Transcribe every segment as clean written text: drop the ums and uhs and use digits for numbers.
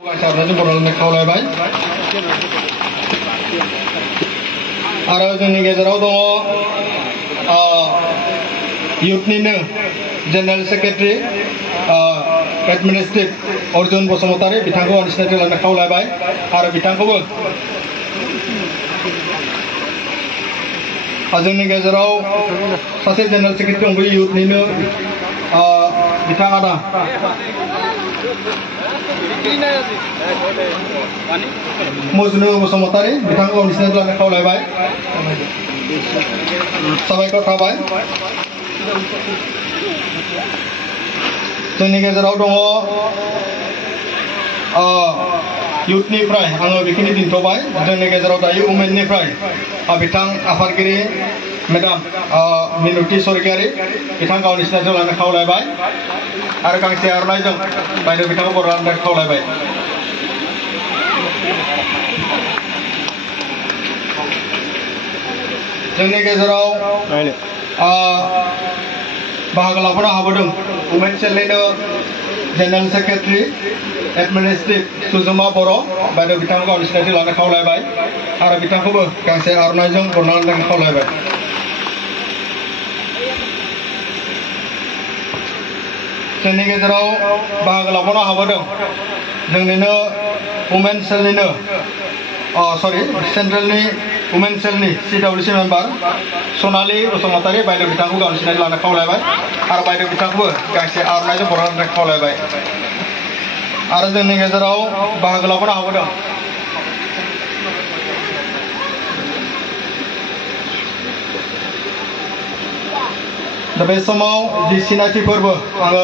सारनायजों बरायनानै खावलायबाय आरो जोंनि गेजेराव दङ इउथनिनो general secretary administrative Arjun Basumatary बिथांखौ आं सिनायथि लानो खावलायबाय आरो बिथांखौबो जोंनि गेजेराव सासे जेनेरेल सेक्रेटारि दंबोयो इउथनिनो बिथाङा दा मजनु बसुमतारी बिथांखौ आं सिनायथि लानो खावलायबाय साबायखर थाबाय जोंनि गेजेराव दङ इउथनिफ्राय आङो बेखिनि दिन्थ'बाय जोंनि गेजेराव दायो उमेननिफ्राय बिथां आफादगिरि मेडाम मिनुति स्वर्गियारि बिथांखौ आं सिनायथि लानो खावलायबाय आरो गांसे आर'नाइजों बायद' बिथांखौ बरायनो खावलायबाय जोंनि गेजेराव बाहागो लाफानो हाबोदों women सेलनिनो general secretary administrative Sujuma बर' बायद' बिथांखौ आं सिनायथि लानो खावलायबाय आरो बिथांखौबो गांसे आर'नाइजों बरायनो खावलायबाय जोंनि गेजेराव बाहागो लाफानो हाबोदों जोंनिनो उमेन सेलनिनो सेन्ट्रेलनि उमेन सेलनि CWC मेम्बार सनालि बसुमतारी बायद' बिथांखौ गावनि सिनायथि लानो खावलायबाय आरो बायद' बिथांखौबो गांसे आर'नाइजों बरायनो खावलायबाय आरो जोंनि गेजेराव बाहागो लाफानो हाबोदों दा बे समाव जि सिनायथि फोरबो आङो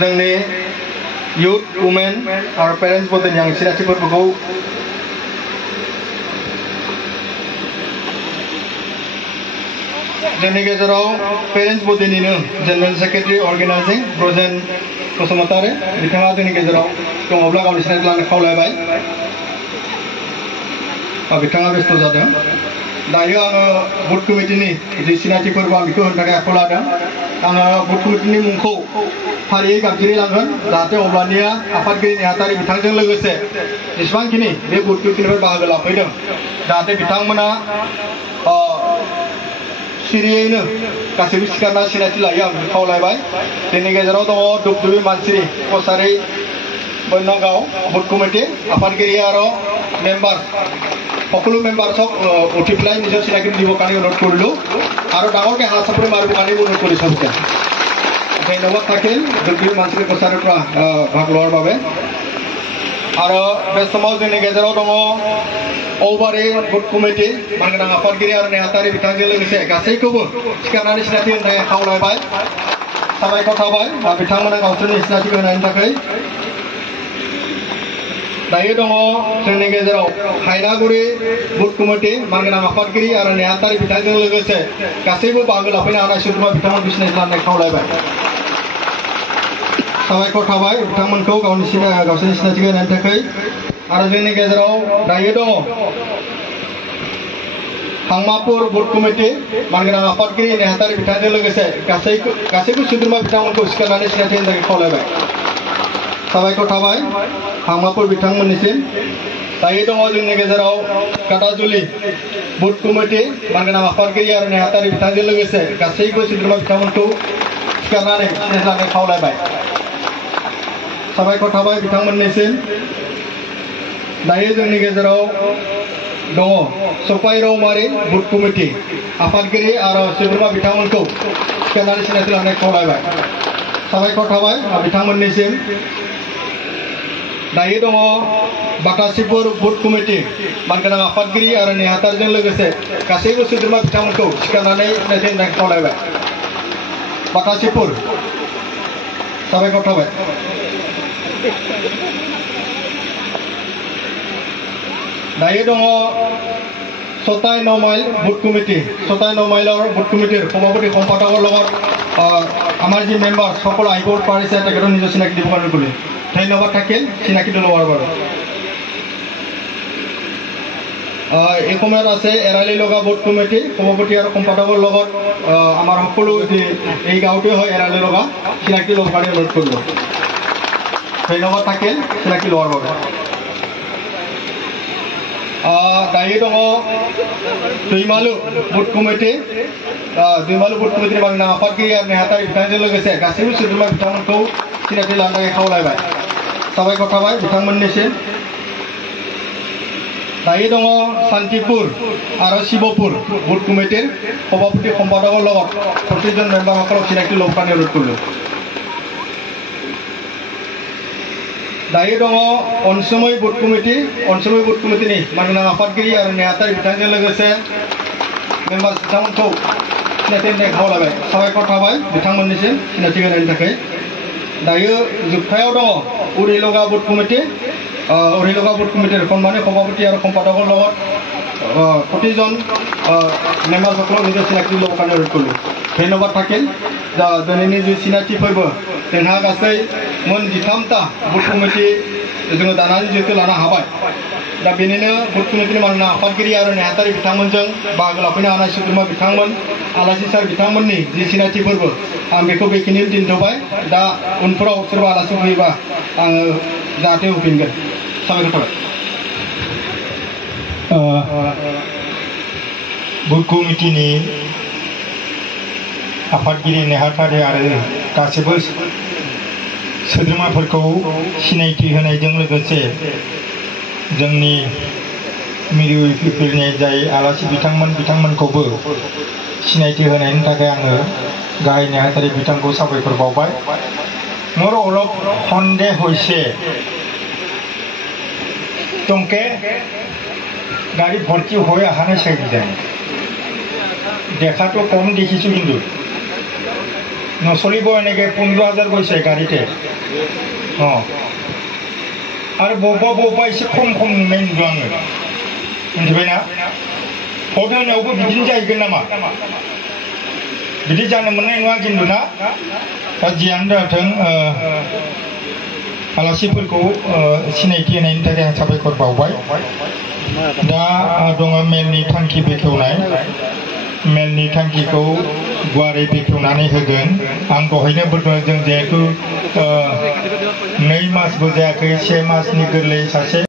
जोंनि इउथ उमेन आरो पेरेन्टस बडिनि आं सिनायथि फोरबोखौ जोंनि गेजेराव पेरेन्टस बडिनिनो general secretary organising Brajen Basumatary बिथाङा जोंनि गेजेराव दङब्ला गावनि सिनायथि लानो खावलायबाय बिथाङा बेस्थ' जादों दायो आङो बुथ कमिटिनि जि सिनायथि फोरबो आं बेखौ होनो थाखाय आखायाव लादों आङो बुथ कमिटिनि मुंखौ फारियै गाबज्रि लांगोन जाहाथे अब्लानिया आफादगिरि नेहाथारि बिथांजों लोगोसे जेसेबांखिनि बे बुथ कमिटिनिफ्राय बाहागो लाफैदों जाहाथे बिथांमोना सिरियैनो गासैबो सिखारना सिनायथि लायो आं बेखौ खावलायबाय जोंनि गेजेराव दङ दुबदुबि मानसिरि कसारि बन्यगाव बुथ कमिटि आफादगिरि आरो मेम्बार সকলো মেম্বাৰক উঠি পেলাই নিজৰ চিনাকি দিব কাৰণে অনুৰোধ কৰিলোঁ আৰু ডাঙৰকৈ হাত চাপৰি মাৰিব কাৰণে অনুৰোধ কৰিছোঁ চবকে ধন্যবাদ থাকিল দুবদুবি মানচিৰি কছাৰীৰ পৰা ভাগ লোৱাৰ বাবে আৰু बे समाव जोंनि गेजेराव दङ औबारि बुथ कमिटि मानगोनां आफादगिरि आरो नेहाथारि बिथांजों लोगोसे गासैखौबो सिखारनानै सिनायथि होनो थाखाय खावलायबाय साबायखर थाबाय बिथांमोना गावसोरनि सिनायथिखौ होनायनि थाखाय दायो दङ जोंनि गेजेराव हायनागुरि बुथ कमिटि मानगोनां आफादगिरि आरो नेहाथारि बिथांजों लोगोसे गासैबो बाहागो लाफैनो हानाय सुबुंफोरा बिथांमोनखौ सिनायथि लानो खावलायबाय साबायखर थाबाय बिथांमोनखौ गावसोरनि सिनायथिखौ होनायनि थाखाय आरो जोंनि गेजेराव दायो दङ हांमापुर बुथ कमिटि मानगोनां आफादगिरि नेहाथारि बिथांजों लोगोसे गासैबो सुबुंफोरा बिथांमोनखौ सिखारनानै सिनायथि होनो थाखाय खावलायबाय साबायखर थाबाय हांमापुर बिथांमोननिसिम दायो दङ जोंनि गेजेराव काटाजुलि बुथ कमिटि मानगोनां आफादगिरि आरो नेहाथारि बिथांजों लोगोसे गासैबो सुबुंफोरा बिथांमोनखौ सिखारनानै सिनायथि लानो खावलायबाय साबायखर थाबाय बिथांमोननिसिम दायो जोंनि गेजेराव दङ सफाइ रौमारि बुथ कमिटि आफादगिरि आरो सुबुंफोरा बिथांमोनखौ सिखारनानै सिनायथि लानो खावलायबाय साबायखर थाबाय बिथांमोननिसिम दायो दङ बाटासिपुर बुथ कमिटि मानगोनां आफादगिरि आरो नेहाथारिजों लोगोसे गासैबो सुबुंफोरा बिथांमोनखौ सिखारनानै सिनायथि होनो थाखाय खावलायबाय बाटासिपुर साबायखर थाबाय दायो दङ 27 माइल बुथ कमिटि 27 माइলৰ বুথ কমিটিৰ সভাপতি সম্পাদকৰ লগত আমাৰ যি মেম্বাৰ সকলো আহিব পাৰিছে তেখেতৰ নিজৰ চিনাকি দিব কাৰণে বুলি ধন্যবাদ থাকিল চিনাকিটো লোৱাৰ বাবে এই সময়ত আছে এৰালি লগা বুথ কমিটি সভাপতি আৰু সম্পাদকৰ লগত আমাৰ সকলো এই গাঁৱটোৱে হয় এৰালি লগা চিনাকি ল'ব কাৰণে অনুৰোধ কৰিলোঁ धन्यबाद थाकेल सिनाखि लवारबाबो दायो दङ दैमालु बुथ कमिटि दैमालु बुथ कमिटिनि मानोना आफादगिरि आरो नेहाथारि बिथांजों लोगोसे गासैबो सोद्रोमा बिथांमोनखौ सिनायथि लानो थाखाय खावलायबाय साबायखर थाबाय बिथांमोननिसिम दायो दङ शान्तिपुर आरो शिवपुर बुथ कमिटिर सभापति सम्पादকৰ লগত প্ৰতিজন মেম্বাৰসকলক চিনাকি ল'ব কাৰণে অনুৰোধ কৰিলোঁ दायो दङ अनसुमै बुथ कमिटिनि मानोना आफादगिरि आरो नेहाथारि बिथांजों लोगोसे मेम्बार बिथांमोनखौ सिनायथि होनो खावलायबाय साबायखर थाबाय बिथांमोननिसिम सिनायथि होनायनि थाखाय दायो जोबथायाव दङ उरिलगा बुथ कमिटिर सन्मानित सभापति आरो सम्पादকৰ লগত प्रतिজন मेम्बारসকলক নিজৰ চিনাকি ল'ব কাৰণে অনুৰোধ কৰিলোঁ धन्यबाद थाकेल दिनैनि जि सिनायथि फोरबो जोंहा गासै मोन 13टा बुथ कमिटि जोङो दानानै जिहेतु लानो हाबाय दा बेनिनो बुथ कमिटिनि मानोना आफादगिरि आरो नेहाथारि बिथांमोनजों बाहागो लाफैनो हानाय सोद्रोमा बिथांमोन आलासि सार बिथांमोननि जि सिनायथि फोरबो आं बेखौ बेखिनियावनो दोनथ'बाय दा उनफोराव सोरबा आलासि फैयोबा आङो जाहाथे होफिनगोन साबायखर थाबाय बुथ कमिटिनि आफादगिरि नेहाथारि आरो गासैबो सोद्रोमाफोरखौ सिनायथि होनायजों लोगोसे जोंनि मिरु पिपलनि जाय आलासि बिथांमोनखौबो सिनायथि होनायनि थाखाय आङो गाहाय नेहाथारि बिथांखौ साबायखर बावबाय मोर अलप सन्देह হৈছে তোমকে গাড়ি ভর্তি হয়ে আহানে চাই যায় দেখাতো কম দেখিছো কিন্তু নচলিব এনেকে 15,000 গৈছে গাড়ীতে आरो बबेबा एसे खम नुनाय नुदों आङो मिथिबायना भट होनायावबो बिदिनो जाहैगोन नामा बिदि जानो मोननाय नङा खिन्थु ना दा जियानो जाथों आलासिफोरखौ सिनायथि होनायनि थाखाय आं साबायखर बावबाय दा दङ मेलनि थांखि बेखेवनाय मेलनि थांखिखौ गुवारै बेखेवनानै होगोन आं दहायनो बुंदों जों जिहेतु 2 मासबो जायाखै 1 मासनि गोरलै सासे